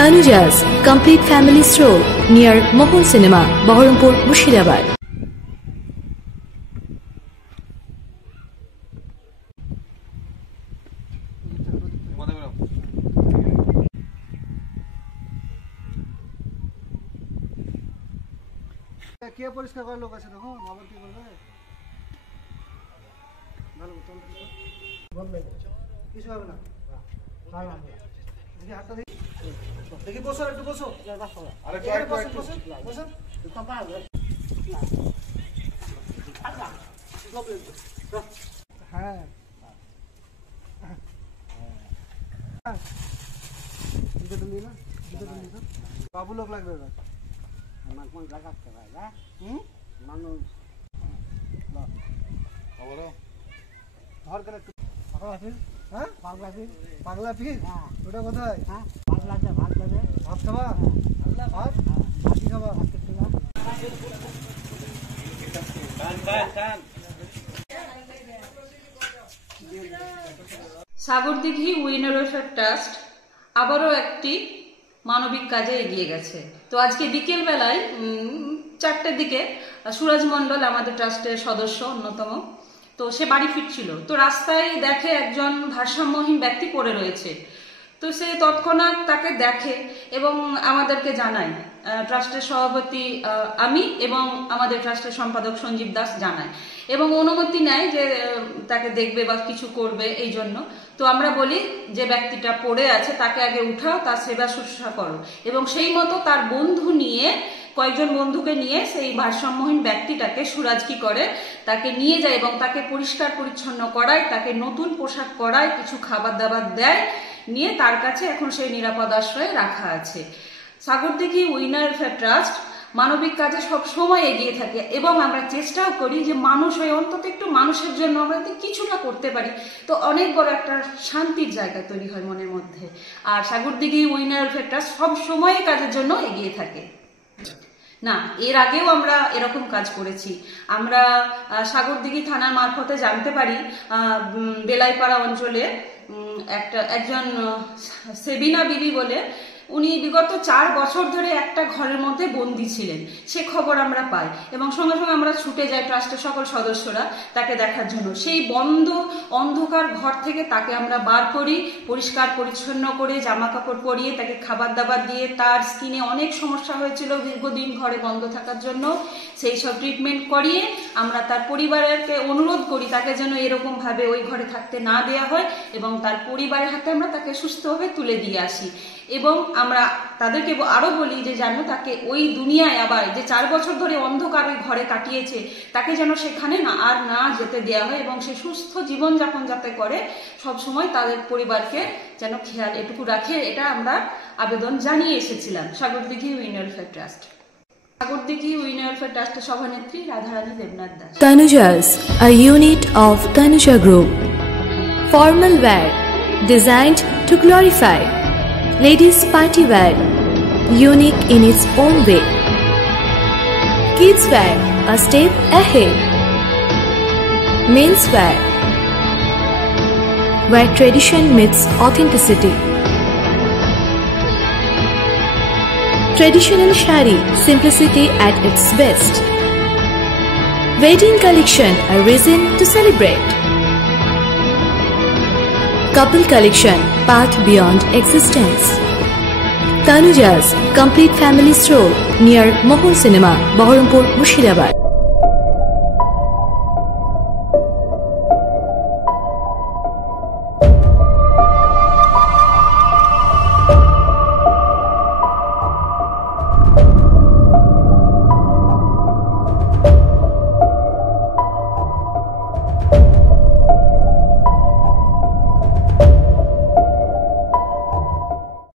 Tanuja's complete family stroll near Mohun Cinema, Baharampur, Murshidabad. কে পরিষ্কার করার লোক আছে তখন আবার কি করবে ভালো বলবেন কিছু হবে না দেখি হাতটা দেখি বসো একটু বসো আরে বসো বসো হ্যাঁ বাবু লোক লাগবে মানুষ লাগাতে পারে না মানুষ ঘর গেলে পাগলা ফির হ্যাঁ পাগলা ফির ওটা কোথায় হ্যাঁ পাগলাতে ভাত দেবে ভাত খাবা আর কি খাবা সাগরদিঘি উইনার ওয়েলফেয়ার ট্রাস্ট আবারও একটি মানবিক কাজে এগিয়ে গেছে। তো আজকে বিকেল বেলায় 4টের দিকে সুরজ মণ্ডল আমাদের ট্রাস্টের সদস্য অন্যতম, তো সে বাড়ি ফিরছিল, তো রাস্তায় দেখে একজন ভারসাম্যহীন ব্যক্তি পড়ে রয়েছে। তো সে তৎক্ষণাৎ তাকে দেখে এবং আমাদেরকে জানায়, ট্রাস্টের সভাপতি আমি এবং আমাদের ট্রাস্টের সম্পাদক সঞ্জীব দাস জানায় এবং অনুমতি নেয় যে তাকে দেখবে বা কিছু করবে এই জন্য। তো আমরা বলি যে ব্যক্তিটা পড়ে আছে তাকে আগে উঠাও, তার সেবা শুশ্রূষা করো এবং সেই মতো তার বন্ধু নিয়ে কয়েকজন বন্ধুকে নিয়ে সেই ভারসাম্যহীন ব্যক্তিটাকে সুরাজ কি করে তাকে নিয়ে যায় এবং তাকে পরিষ্কার পরিচ্ছন্ন করায়, তাকে নতুন পোশাক পরায়, কিছু খাবার দাবার দেয়, নিয়ে তার কাছে এখন সেই নিরাপদ আশ্রয়ে রাখা আছে। সাগরদিঘি উইনার ওয়েলফেয়ার ট্রাস্ট মানবিক কাজে সব সময় এগিয়ে থাকে এবং আমরা চেষ্টাও করি যে মানুষ হয়ে অন্তত একটু মানুষের জন্য আমরা যদি কিছুটা করতে পারি তো অনেক বড় একটা শান্তির জায়গা তৈরি হয় মনের মধ্যে। আর সাগরদিঘি উইনার ওয়েলফেয়ার ট্রাস্ট সব সময় কাজের জন্য এগিয়ে থাকে। না, এর আগেও আমরা এরকম কাজ করেছি। আমরা সাগরদিঘি থানার মারফতে জানতে পারি বেলাইপাড়া অঞ্চলে একজন সেবিনা বিবি বলে উনি বিগত 4 বছর ধরে একটা ঘরের মধ্যে বন্দী ছিলেন, সে খবর আমরা পাই এবং সঙ্গে সঙ্গে আমরা ছুটে যাই ট্রাস্টের সকল সদস্যরা তাকে দেখার জন্য। সেই বন্ধ অন্ধকার ঘর থেকে তাকে আমরা বার করি, পরিষ্কার পরিচ্ছন্ন করে জামা কাপড় পরিয়ে তাকে খাবার দাবার দিয়ে, তার স্কিনে অনেক সমস্যা হয়েছিল দীর্ঘদিন ঘরে বন্ধ থাকার জন্য, সেই সব ট্রিটমেন্ট করিয়ে আমরা তার পরিবারকে অনুরোধ করি তাকে যেন এরকম ভাবে ওই ঘরে থাকতে না দেওয়া হয় এবং তার পরিবারের হাতে আমরা তাকে সুস্থভাবে তুলে দিয়ে আসি। এবং আমরা তাদেরকে আরো বলি যে যেন তাকে ওই দুনিয়ায় আবার যে 4 বছর ধরে অন্ধকার ওই ঘরে কাটিয়েছে তাকে যেন সেখানে না যেতে দেওয়া হয় এবং সে সুস্থ জীবনযাপন যাতে করে সব সময় তাদের পরিবারকে যেন খেয়াল এটুকু রাখে, এটা আমরা আবেদন জানিয়ে এসেছিলাম Sagardighi winner welfare trust. Sagardighi winner welfare ট্রাস্টের সভানেত্রী Radharani Debnath Das. Tanuja's, a unit of Tanuja Group. Formal wear designed to glorify. Ladies party wear, unique in its own way. Kids wear, a step ahead. Men's wear, where tradition meets authenticity. Traditional shari, simplicity at its best. Wedding collection, a reason to celebrate. Couple collection, path beyond existence. Tanuja's complete family stroll near Mohun Cinema, Baharampur, Murshidabad.